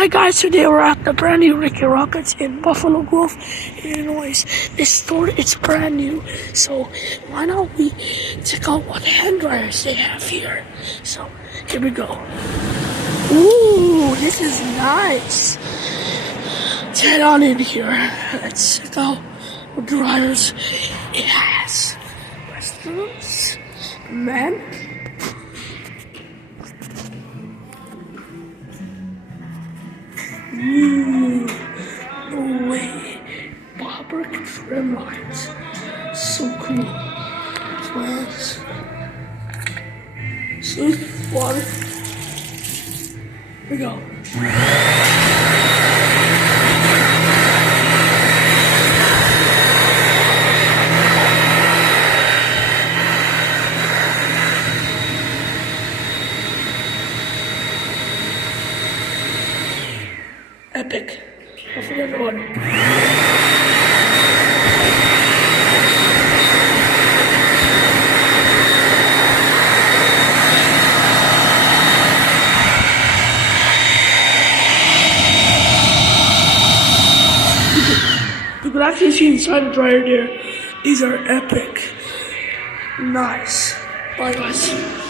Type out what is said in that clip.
Hi guys, today we're at the brand new Ricky Rockets in Buffalo Grove, Illinois. This store is brand new, so why not we check out what hand dryers they have here. So here we go. Ooh, this is nice. Let's head on in here. Let's check out what dryers it has. Restrooms, man. Ooh, no way. Bobrick TrimLines. So cool. Plants. Smooth water. Here we go. Epic. I forgot the one. You could actually see inside the dryer there. These are epic. Nice. Bye guys.